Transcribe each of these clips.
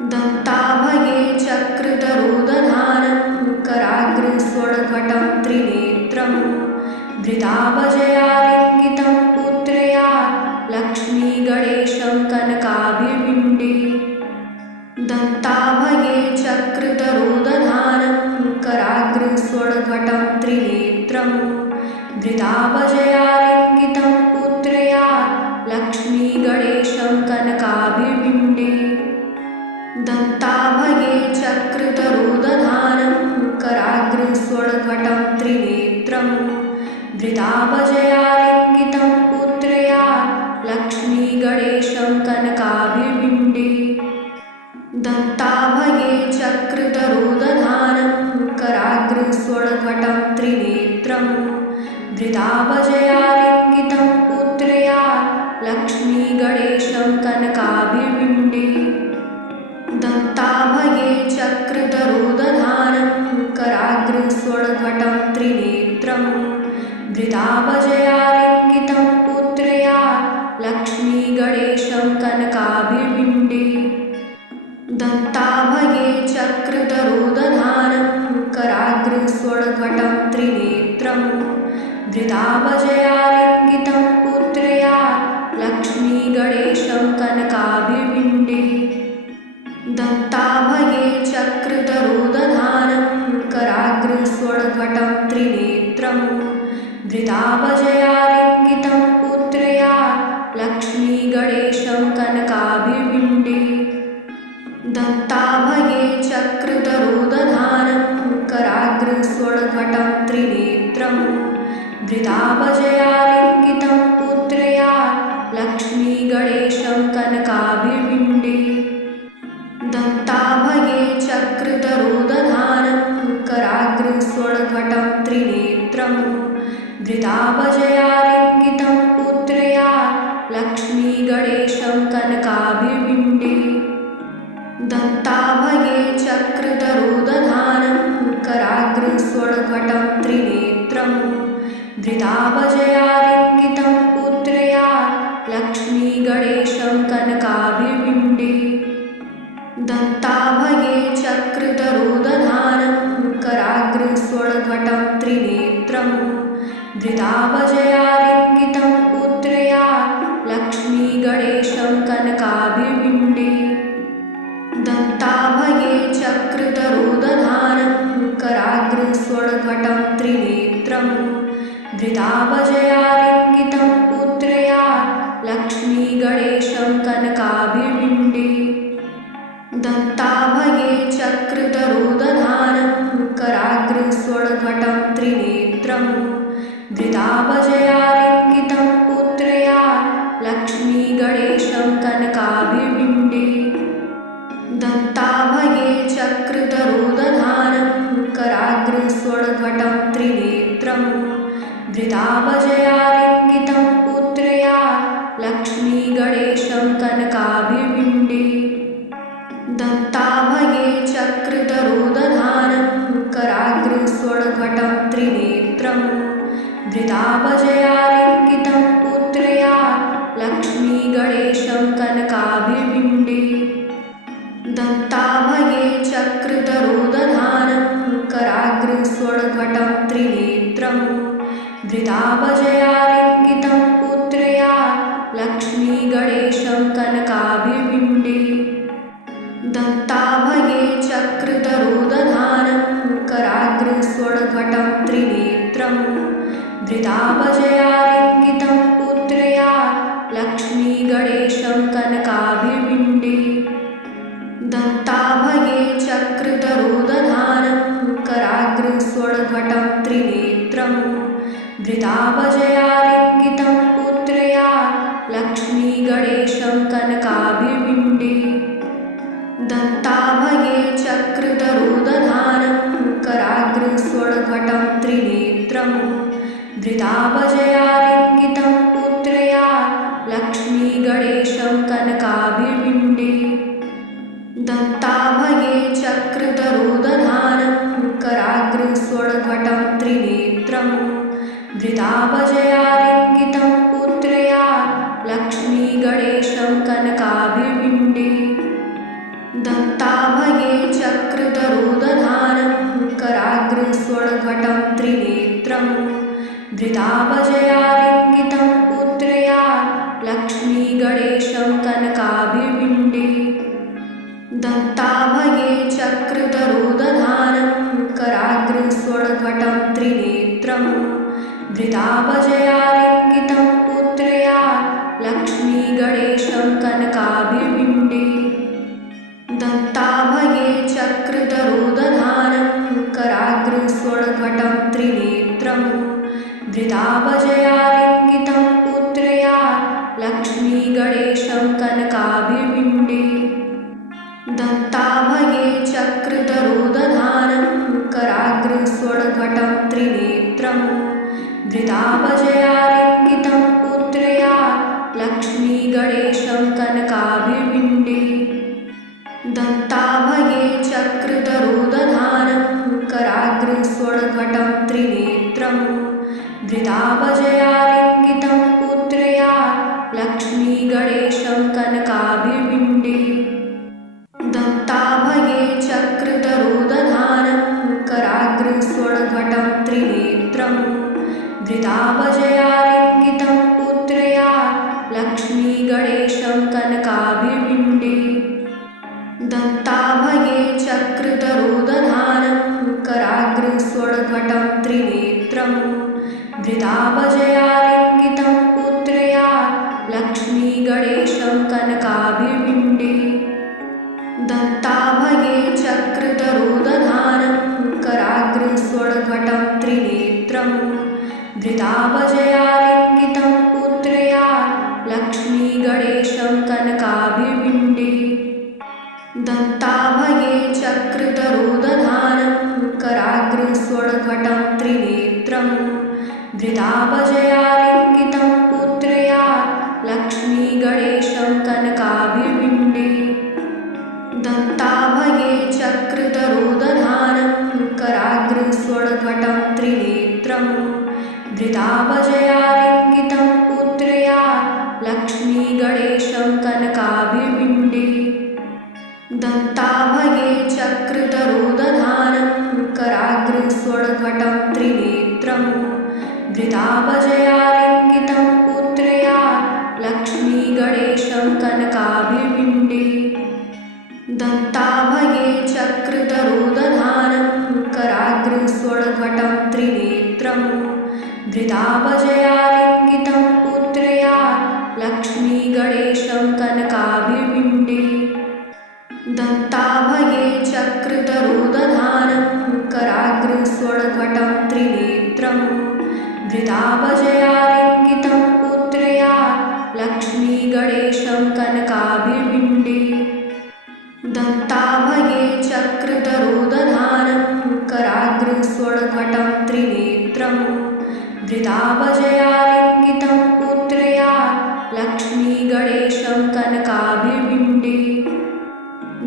दत्ताभये चक्रधरोदधानं कराग्रस्वरघटं त्रिनेत्रं धृताभजयालिङ्गितं पुत्र्या लक्ष्मीगणेशं कनकाभिर्विण्डे। दत्ताभये चक्रधरोदधानं कराग्रस्वरघटं त्रिनेत्रं धृताभजयालिङ्गितं पुत्र्या लक्ष्मीगणेशं कनकाभिर्विण्डे। दत्ताभये चक्रधरोदधानं कराग्रस्वरघटं त्रिनेत्रं धृताभजयालिङ्गितं पुत्र्या लक्ष्मीगणेशं कनकाभिर्विण्डे। दत्ताभये चक्रधरोदधानं कराग्रस्वरघटं त्रिनेत्रं धृताभजयालिङ्गितं पुत्र्या लक्ष्मीगणेशं कनकाभिर्विण्डे। दत्ताभये चक्रधरोदधानं कराग्रस्वरघटं त्रिनेत्रं धृताभजयालिङ्गितं पुत्र्या लक्ष्मीगणेशं कनकाभिर्विण्डे। दत्ताभये चक्रधरोदधानं कराग्रस्वरघटं त्रिनेत्रं धृताभजयालिङ्गितं पुत्र्या लक्ष्मीगणेशं कनकाभिर्विण्डे। दत्ताभये चक्रधरोदधानं कराग्रस्वरघटं त्रिनेत्रं धृताभजयालिङ्गितं पुत्र्या लक्ष्मीगणेशं कनकाभिर्विण्डे। दत्ताभये चक्रधरोदधानं कराग्रस्वरघटं त्रिनेत्रं धृताभजयालिङ्गितं पुत्र्या लक्ष्मीगणेशं कनकाभिर्विण्डे। दत्ताभये चक्रधरोदधानं कराग्रस्वरघटं त्रिनेत्रं धृताभजयालिङ्गितं पुत्र्या लक्ष्मीगणेशं कनकाभिर्विण्डे। दत्ताभये चक्रधरोदधानं कराग्रस्वरघटं त्रिनेत्रं धृताभजयालिङ्गितं पुत्र्या लक्ष्मीगणेशं कनकाभिर्विण्डे। दत्ताभये चक्रधरोदधानं कराग्रस्वरघटं त्रिनेत्रं धृताभजयालिङ्गितं पुत्र्या लक्ष्मीगणेशं कनकाभिर्विण्डे। दत्ताभये चक्रधरोदधानं कराग्रस्वरघटं त्रिनेत्रं धृताभजयालिङ्गितं पुत्र्या लक्ष्मीगणेशं कनकाभिर्विण्डे। दत्ताभये चक्रधरोदधानं कराग्रस्वरघटं त्रिनेत्रं धृताभजयालिङ्गितं पुत्र्या लक्ष्मीगणेशं कनकाभिर्विण्डे। दत्ताभये चक्रधरोदधानं कराग्रस्वरघटं त्रिनेत्रं धृताभजयालिङ्गितं पुत्र्या लक्ष्मीगणेशं कनकाभिर्विण्डे। दत्ताभये चक्रधरोदधानं कराग्रस्वरघटं त्रिनेत्रं धृताभजयालिङ्गितं पुत्र्या लक्ष्मीगणेशं कनकाभिर्विण्डे। दत्ताभये चक्रधरोदधानं कराग्रस्वरघटं त्रिनेत्रं धृताभजयालिङ्गितं पुत्र्या लक्ष्मीगणेशं कनकाभिर्विण्डे। दत्ताभये चक्रधरोदधानं कराग्रस्वरघटं त्रिनेत्रं धृताभजयालिङ्गितं पुत्र्या लक्ष्मीगणेशं कनकाभिर्विण्डे। दत्ताभये चक्रधरोदधानं कराग्रस्वरघटं त्रिनेत्रं धृताभजयालिङ्गितं पुत्र्या लक्ष्मीगणेशं कनकाभिर्विण्डे। दत्ताभये चक्रधरोदधानं कराग्रस्वरघटं त्रिनेत्रं धृताभजयालिङ्गितं पुत्र्या लक्ष्मीगणेशं कनकाभिर्विण्डे। दत्ताभये चक्रधरोदधानं कराग्रस्वरघटं त्रिनेत्रं धृताभजयालिङ्गितं पुत्र्या लक्ष्मीगणेशं कनकाभिर्विण्डे। दत्ताभये चक्रधरोदधानं कराग्रस्वरघटं त्रिनेत्रं धृताभजयालिङ्गितं पुत्र्या लक्ष्मीगणेशं कनकाभिर्विण्डे दत्ताभये चक्रधरोदधानं कराग्रस्वरघटं त्रिनेत्रं धृताभजयालिङ्गितं पुत्र्या लक्ष्मीगणेशं कनकाभिर्विण्डे दत्ताभये चक्रधरोदधानं कराग्रस्वरघटं त्रिनेत्रं धृताभजयालिङ्गितं पुत्र्या लक्ष्मीगणेशं कनकाभिर्विण्डे दत्ताभये चक्रधरोदधानं कराग्रस्वरघटं त्रिनेत्रं धृताभजयालिङ्गितं पुत्र्या लक्ष्मीगणेशं कनकाभिर्विण्डे दत्ताभये चक्रधरोदधानं कराग्रस्वरघटं त्रिनेत्रं धृताभजयालिङ्गितं पुत्र्या लक्ष्मीगणेशं कनकाभिर्विण्डे दत्ताभये चक्रधरोदधानं कराग्रस्वरघटं त्रिनेत्रं धृताभजयालिङ्गितं पुत्र्या लक्ष्मीगणेशं कनकाभिर्विण्डे दत्ताभये चक्रधरोदधानं कराग्रस्वरघटं त्रिनेत्रं धृताभजयालिङ्गितं पुत्र्या लक्ष्मीगणेशं कनकाभिर्विण्डे दत्ताभये चक्रधरोदधानं कराग्रस्वरघटं त्रिनेत्रं धृताभजयालिङ्गितं पुत्र्या लक्ष्मीगणेशं कनकाभिर्विण्डे दत्ताभये चक्रधरोदधानं कराग्रस्वरघटं त्रिनेत्रं धृताभजयालिङ्गितं पुत्र्या लक्ष्मीगणेशं कनकाभिर्विण्डे दत्ताभये चक्रधरोदधानं कराग्रस्वरघटं त्रिनेत्रं धृताभजयालिङ्गितं पुत्र्या लक्ष्मीगणेशं कनकाभिर्विण्डे दत्ताभये चक्रधरोदधानं कराग्रस्वरघटं त्रिनेत्रं धृताभजयालिङ्गितं पुत्र्या लक्ष्मीगणेशं कनकाभिर्विण्डे दत्ताभये चक्रधरोदधानं कराग्रस्वरघटं त्रिनेत्रं धृताभजयालिङ्गितं पुत्र्या लक्ष्मीगणेशं कनकाभिर्विण्डे दत्ताभये चक्रधरोदधानं कराग्रस्वरघटं त्रिनेत्रं धृताभजयालिङ्गितं पुत्र्या लक्ष्मीगणेशं कनकाभिर्विण्डे दत्ताभये चक्रधरोदधानं कराग्रस्वरघटं त्रिनेत्रं धृताभजयालिङ्गितं पुत्र्या लक्ष्मीगणेशं कनकाभिर्विण्डे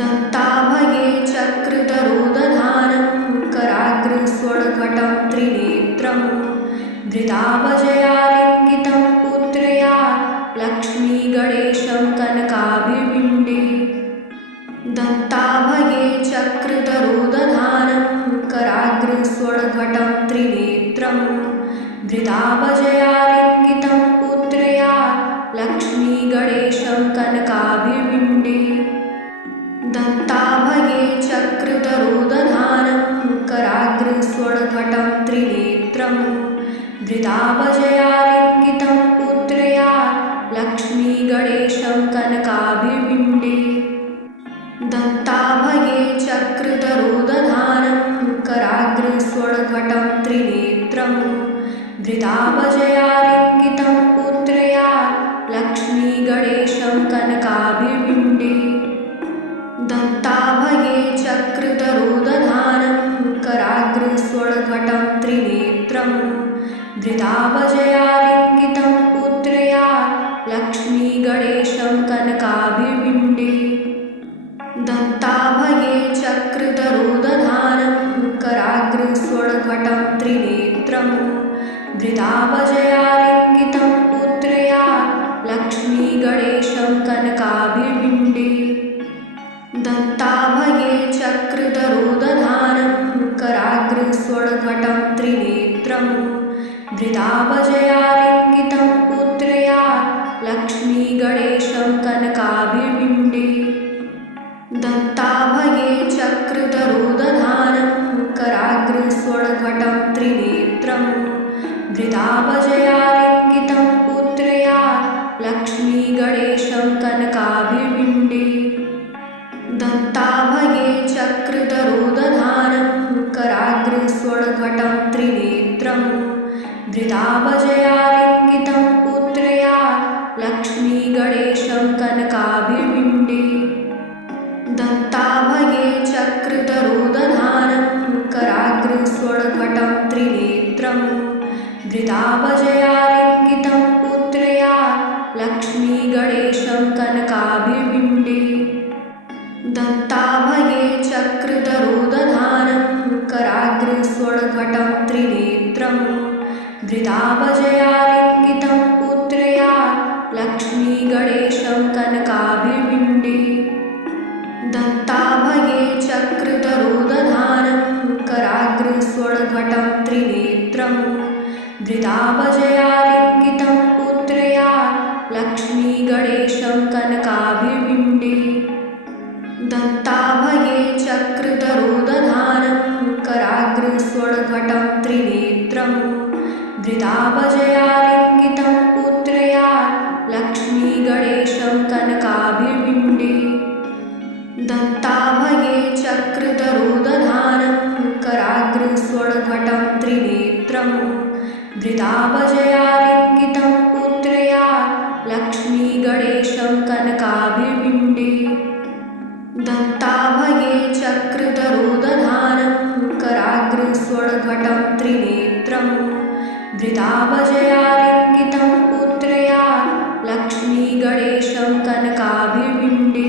दत्ताभये चक्रधरोदधानं कराग्रस्वरघटं त्रिनेत्रं धृताभजयालिङ्गितं पुत्र्या लक्ष्मीगणेशं कनकाभिर्विण्डे दत्ताभये चक्रधरोदधानं कराग्रस्वरघटं त्रिनेत्रं धृताभजयालिङ्गितं पुत्र्या लक्ष्मीगणेशं कनकाभिर्विण्डे दत्ताभये चक्रधरोदधानं कराग्रस्वरघटं त्रिनेत्रं धृताभजयालिङ्गितं पुत्र्या लक्ष्मीगणेशं कनकाभिर्विण्डे दत्ताभये चक्रधरोदधानं कराग्रस्वरघटं त्रिनेत्रं धृताभजयालिङ्गितं पुत्र्या लक्ष्मीगणेशं कनकाभिर्विण्डे दत्ताभये चक्रधरोदधानं कराग्रस्वरघटं त्रिनेत्रं धृताभजयालिङ्गितं पुत्र्या लक्ष्मीगणेशं कनकाभिर्विण्डे दत्ताभये चक्रधरोदधानं कराग्रस्वरघटं त्रिनेत्रं धृताभजयालिङ्गितं पुत्र्या लक्ष्मीगणेशं कनकाभिर्विण्डे दत्ताभये दत्ताभये चक्रधरोदधानं कराग्रस्वडघटं त्रिनेत्रं धृताभजयालिङ्गितं पुत्र्या लक्ष्मीगणेशं कनकाभिर्बिम्बे दत्ताभये चक्रधरोदधानं कराग्रस्वडघटं त्रिनेत्रं धृताभजयालिङ्गितं पुत्र्या लक्ष्मीगणेशं कनकाभिर्बिम्बे दत्ताभये चक्रधरोदधानं कराग्रस्वडघटं त्रिनेत्रं धृताभजयालिङ्गितं पुत्र्या लक्ष्मीगणेशं कनकाभिर्बिम्बे दत्ताभये चक्रधरोदधानं कराग्रस्वडघटं त्रिनेत्रं धृताभजयालिङ्गितं पुत्र्या लक्ष्मीगणेशं कनकाभिर्बिम्बे दत्ताभये चक्रधरोदधानं कराग्रस्वडघटं त्रिनेत्रं धृताभजयालिङ्गितं पुत्र्या लक्ष्मीगणेशं कनकाभिर्बिम्बे दत्ताभये चक्रधरोदधानं कराग्रस्वडघटं त्रिनेत्रं धृताभजयालिङ्गितं पुत्र्या लक्ष्मीगणेशं कनकाभिर्बिम्बे दत्ताभये चक्रधरोदधानं कराग्रस्वडघटं त्रिनेत्रं धृताभजयालिङ्गितं पुत्र्या लक्ष्मीगणेशं कनकाभिर्बिम्बे दत्ताभये चक्रधरोदधानं कराग्रस्वडघटं त्रिनेत्रं धृताभजयालिङ्गितं पुत्र्या लक्ष्मीगणेशं कनकाभिर्बिम्बे दत्ताभये चक्रधरोदधानं कराग्रस्वडघटं त्रिनेत्रं धृताभजयालिङ्गितं पुत्र्या लक्ष्मीगणेशं कनकाभिर्बिम्बे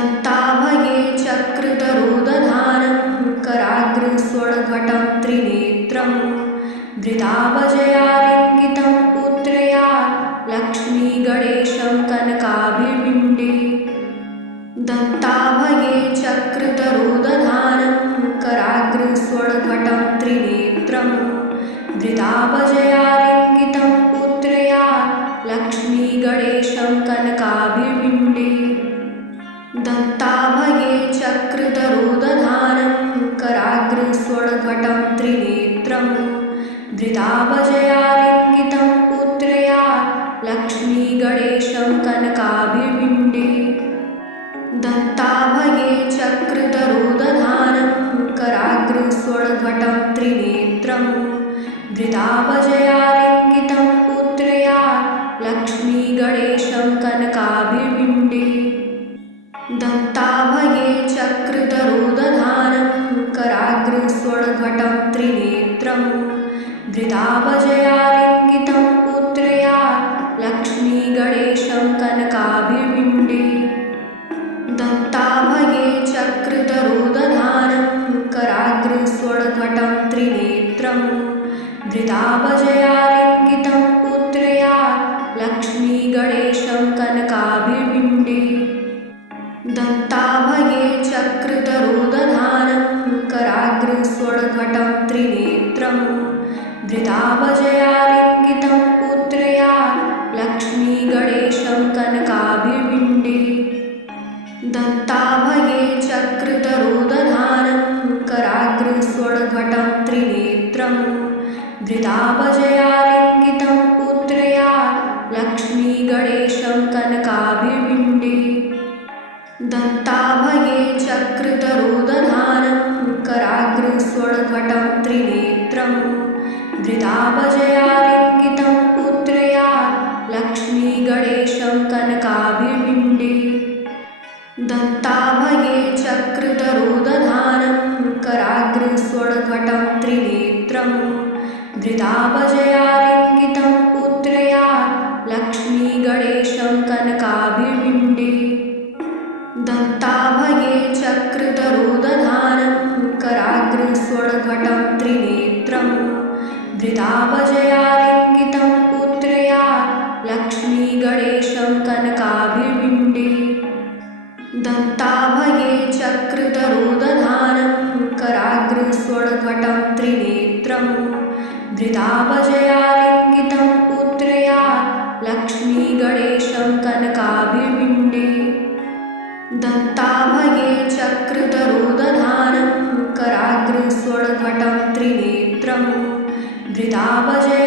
दत्ताभये चक्रधरोदधानं कराग्रस्वडघटं त्रिनेत्रं धृताभजयालिङ्गितं पुत्र्या लक्ष्मीगणेशं कनकाभिर्बिम्बे दत्ताभये चक्रधरोदधानं कराग्रस्वडघटं त्रिनेत्रं धृताभजयालिङ्गितं पुत्र्या लक्ष्मीगणेशं कनकाभिर्बिम्बे दत्ताभये चक्रधरोदधानं कराग्रस्वडघटं त्रिनेत्रं धृताभजयालिङ्गितं पुत्र्या लक्ष्मीगणेशं कनकाभिर्बिम्बे दत्ताभये चक्रधरोदधानं कराग्रस्वडघटं त्रिनेत्रं धृताभजयालिङ्गितं पुत्र्या लक्ष्मीगणेशं कनकाभिर्बिम्बे दत्ताभये चक्रधरोदधानं कराग्रस्वडघटं त्रिनेत्रं धृताभजयालिङ्गितं पुत्र्या लक्ष्मीगणेशं कनकाभिर्बिम्बे दत्ताभये चक्रधरोदधानं कराग्रस्वडघटं त्रिनेत्रं धृताभजयालिङ्गितं पुत्र्या लक्ष्मीगणेशं कनकाभिर्बिम्बे दत्ताभये चक्रधरोदधानं कराग्रस्वडघटं त्रिनेत्रं धृताभजयालिङ्गितं पुत्र्या लक्ष्मीगणेशं कनकाभिर्बिम्बे दत्ताभये चक्रधरोदधानं कराग्रस्वडघटं त्रिनेत्रं धृताभजयालिङ्गितं पुत्र्या लक्ष्मीगणेशं कनकाभिर्बिम्बे दत्ताभये चक्रधरोदधानं कराग्रस्वडघटं त्रिनेत्रं धृताभजयालिङ्गितं पुत्र्या लक्ष्मीगणेशं कनकाभिर्बिम्बे दत्ताभये चक्रधरोदधानं कराग्रस्वडघटं त्रिनेत्रं धृताभजयालिङ्गितं पुत्र्या लक्ष्मीगणेशं कनकाभिर्बिम्बे दत्ताभये चक्रधरोदधानं कराग्रस्वडघटं त्रिनेत्रं धृताभजयालिङ्गितं पुत्र्या लक्ष्मीगणेशं कनकाभिर्बिम्बे दत्ताभये दत्ताभये चक्रधरोदधानं कराग्रस्वर्णघटं त्रिनेत्रं धृताभजयालिङ्गितं पुत्र्या लक्ष्मीगणेशं कनकाभिर्विण्डे दत्ताभये चक्रधरोदधानं कराग्रस्वर्णघटं त्रिनेत्रं धृताभजयालिङ्गितं